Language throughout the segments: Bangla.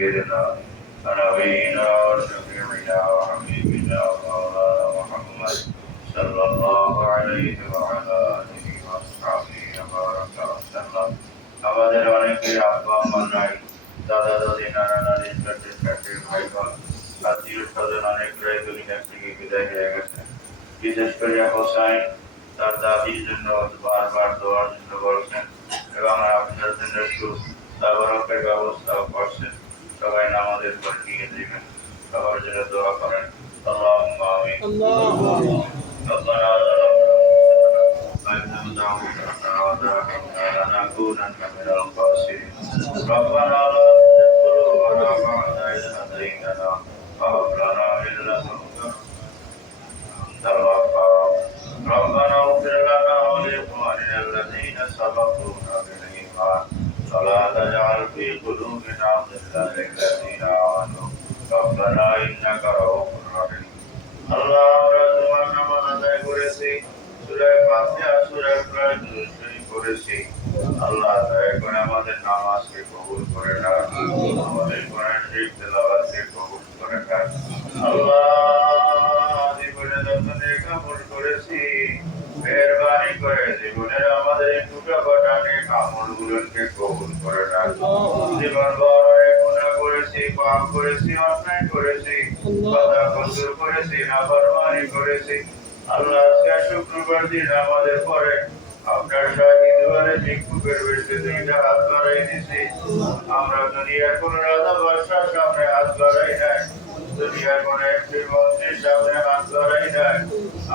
سيدنا ونبينا وشفيعنا وحبيبنا ومولانا محمد صلى الله عليه وعلى آله وأصحابه وبارك وسلم আমাদের অনেকের আব্বা আম্মা নাই, দাদা দাদি নানা নানি চাচা চাচি ভাই বোন আত্মীয় স্বজন অনেকরাই দুনিয়া থেকে বিদায় হয়ে গেছে। বিশেষ করে হোসাইন তার দাদির জন্য বারবার দোয়ার জন্য বলছেন এবং আপনার জন্য একটু তাবারকের ব্যবস্থাও করছেন। সবাই নামাজের পর নিয়ে দিবেন, সবার জন্য দোয়া করেন। আল্লাহুম্মা আমিন। ربنا لنكونن من الخاسرين ربنا لا تزغ قلوبنا بعد إذ هديتنا وهب لنا من لدنك أنت الوهاب ربنا اغفر لنا ولإخواننا الذين سبقونا بالإيمان ولا تجعل في قلوبنا غلا للذين آمنوا ربنا إنك رؤوف رحيم আল্লাহ আমরা তোমার নামাজ আদায় করেছি, সূরা ফাতিহা সূরা ইখলাস শরীফ করেছি। আল্লাহ দয়া করে আমাদের নামাজকে কবুল করে নাও, আমাদের কোরআন শরীফ তেলাওয়াতকে কবুল করে নাও। আল্লাহ জীবনে যত নেক আমল করেছি, মেহেরবানি করে জীবনের আমাদের এই টুকরা নেক আমলগুলোকে কবুল করে নাও। জীবন ভর অনেক গুনাহ করেছি, পাপ করেছি, অন্যায় করেছি, কথা কসুর করেছি, নাফরমানি করেছি। আল্লাহ আজকে শুক্রবার দিন আমাদের পরে আপনার শাহী দুয়ারে ভিক্ষুকের বেশে দুইটা হাত বাড়াই দিছি। আমরা দুনিয়ার কোন রাজা বাদশার সামনে হাত বাড়াই নাই, দুনিয়ার কোন একটি মন্ত্রীর সামনে হাত বাড়াই নাই।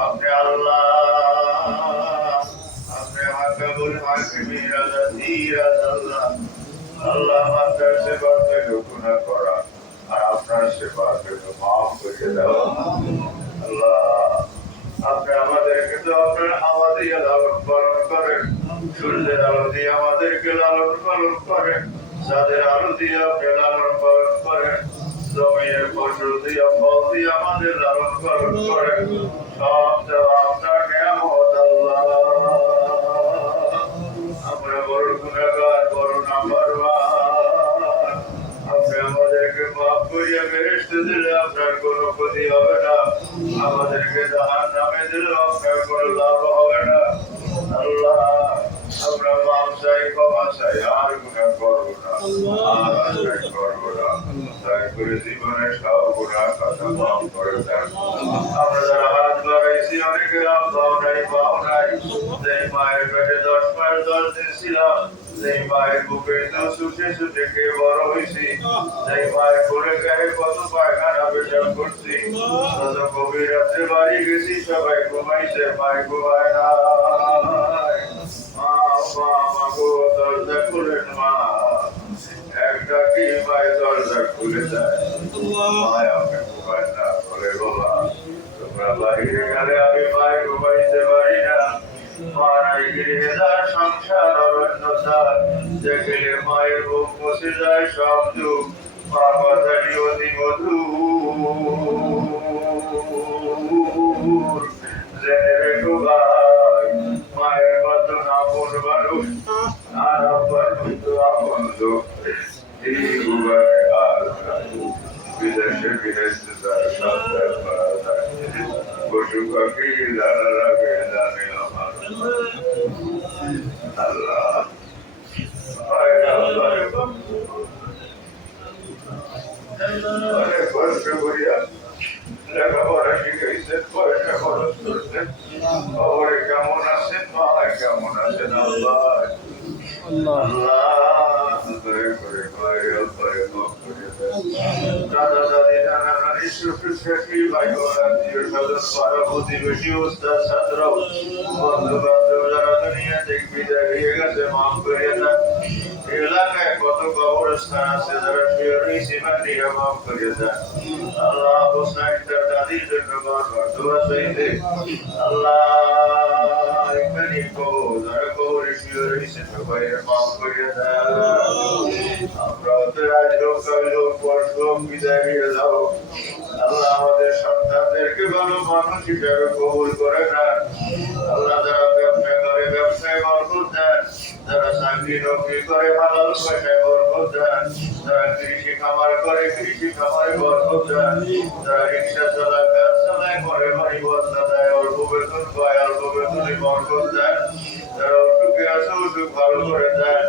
আপনি আল্লাহ, আপনি হাকামুল হাকিমিন রাজা ধীরাজ আল্লাহ। আল্লাহ আপনার সেবা থেকে গুনাহ করা আর আপনার সেবা থেকে মাফ করে দাও। আল্লাহ আপনি আমাদেরকে তো আপনার হাওয়া দিয়ে লালন পালন করেন, সূর্যের আলো দিয়ে আমাদেরকে লালন পালন করেন, চাঁদের আলো দিয়ে আপনি লালন পালন করেন, জমিনের ফসল দিয়ে ফল দিয়ে আমাদের লালন পালন করেন। সব দেওয়া আপনার নিয়ামত আল্লাহ। আমরা বড় গুনাহগার, বড় নাফরমান। আপনি আমাদেরকে মাফ করিয়া বেহেশতে দিলে আপনার কোনো ক্ষতি হবে না, আমাদেরকে জাহান্নামে দিলে আপনার কোনো লাভ হবে না। আল্লাহ আমরা মাফ চাই, ক্ষমা চাই, আর গুনাহ করবো না, আর অন্যায় করবো না। দয়া করে জীবনের সব গুনাহ কথা মাফ করে দেন। আমরা যারা হাত বাড়াইছি অনেকের আব্বাও নাই, মাও নাই, যেই মায়ের পেটে 10 মাস 10 দিন ছিলাম, যেই মায়ের বুকে ছুটে ছুটে খেয়ে বড় হয়েছি, যেই মায়ের কোলে গায়ে কত পায়খানা পেশাব করছি, কত গভীর রাত্রে বাড়ি গেছি, সবাই ঘুমাইছে, মায় ঘুমায় না। মা গো দরজা খুলেন মা, একটা কি মায়ের দরজা খুলে দেয়। মায় আমাকে ঘুমায় না বলে বাবা তোমরা বাইরে গেলে আমি মায় ঘুমাইতে পারি না। মা নাই গৃহে যার সংসার অরণ্যতা, দেখলে মায়ের বুক মুছে যায় সব দুঃখ, মা কথাটি অতি মধুর। জেনে রেখো ভাই, মায়ের মতো আপন মানুষ আর আব্বার মতো আপন লোক এই ভুবনে আর নাই। বিদেশে বিদেশে তার সন্তান মারা যায়, পশু পাখি যারা লাগে জানে আমার আল্লাহ। অনেক কষ্ট করিয়া লেখাপড়া শিখাইছেন, পয়সা খরচ করছেন, খবরে কেমন আছেন, মা কেমন আছেন আল্লাহ। দাদা দাদি নানা নানি শ্বশুর শাশুড়ি ভাই বোন আত্মীয় স্বজন পাড়া প্রতিবেশী ওস্তাদ ছাত্র বন্ধু বান্ধব যারা দুনিয়া থেকে বিদায় হয়ে গেছে মাফ করে দেন। এলাকায় কত কবরস্থান আছে যারা শুয়ে রয়েছে মাটিয়া মাফ করে দেন। আল্লাহ হোসাইন তার দাদির জন্য বারবার দোয়া চাইতে আল্লাহ এখানে কবর যারা কবরে শুয়ে রয়েছে সবাই মাফ করে দেন। আমরা ওদের আজ লোক বর্ষ বিদায় হয়ে যাও। আল্লাহ আমাদের সন্তানদেরকে ভালো মানুষ হিসাবে কবুল করে নেন। আল্লাহ যারা ব্যবসা করে ব্যবসায় বরকত দেন, যারা চাকরি নকরি করে হালাল পয়সায় বরকত দেন, যারা কৃষি খামার করে কৃষি খামারে বরকত দেন, যারা রিক্সা চালায় ভ্যান চালায় ঘরে বাড়ি বস্তা দেয়, অল্প বেতন পায় অল্প বেতনে বরকত দেন, যারা অসুখে আছে অসুখ ভালো করে দেন,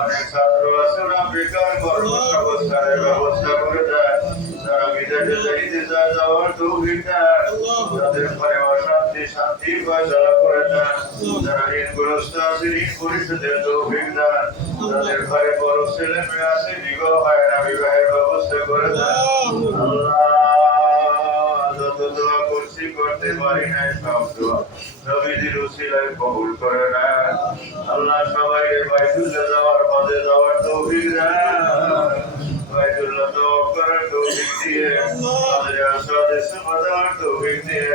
অনেক ছাত্র আছে ওরা বেকার কর্মসংস্থানের ব্যবস্থা করে দেন, যারা বিদেশে যাইতে চায় যাওয়ার তৌফিক দেন, যাদের ঘরে অশান্তি শান্তি ফয়সালা করে দেন, যারা ঋণগ্রস্ত আছে ঋণ পরিশোধের তৌফিক দেন, যাদের ঘরে বড় ছেলে মেয়ে আছে বিবাহ হয় না বিবাহের ব্যবস্থা করে দেন। আল্লাহ যত দোয়া করছি করতে পারি নাই সব দোয়া নবীজির উসিলায় কবুল করে নেন। আল্লাহ সবাইকে বাইতুল্লাহ যাওয়ার হজে যাওয়ার তৌফিক দেন, বাইতুল্লাহ তওয়াফ করার তৌফিক দিয়ে আমাদের আশাদের সময় দেওয়ার তৌফিক দিয়ে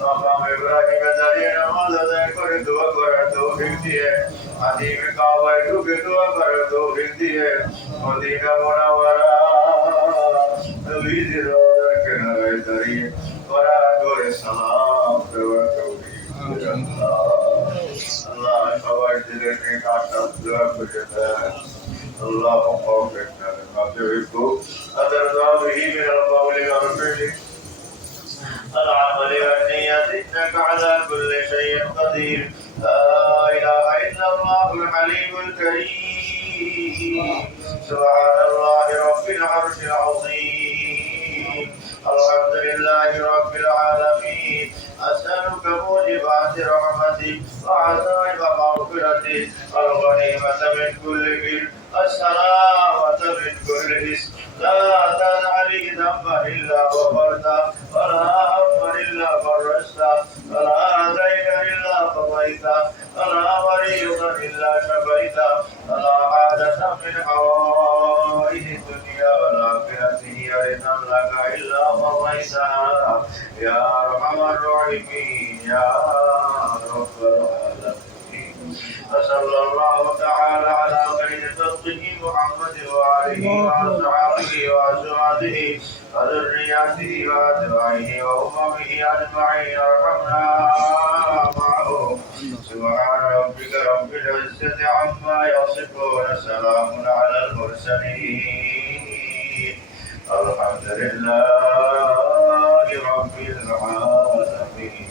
মাকাম ইব্রাহিমে দাঁড়িয়ে নামাজ আদায় করে দোয়া করার তৌফিক দিয়ে আদিমে কাবায় ঢুকে দোয়া করার তৌফিক দিয়ে মদিনা মুনাওয়ারা নবীজির রওজার কিনারায় দাঁড়িয়ে কোরআন করে সালাম দেওয়ার তৌফিক দিয়ে আল্লাহ সবাই দিলের কাটা দোয়া করে দেন। اللهم وفقنا لما تحب وترضى به من القول والفعل العمل والنية إنك على كل شيء قدير لا إله إلا الله الحليم الكريم سبحان الله رب العرش العظيم الحمد لله رب العالمين أسألك موجبات رحمتك وعزائم مغفرتك الغنيمة من كل بر السلامة من كل اسم لا تدع لي ذنبا إلا غفرته ولا هما إلا فرجته ولا دينا إلا قضيته ولا مريضا إلا شفيته ولا حاجة من حوائج الدنيا والآخرة هي رضا لك إلا قضيتها يا أرحم الراحمين يا رب العالمين. وصلى الله تعالى على خير خلقه محمد وآله وأصحابه وأزواجه وذرياته وأتباعه وأممه أجمعين ارحمنا معهم. سبحان ربك رب العزة عما يصفون سلام على المرسلين الحمد لله رب العالمين.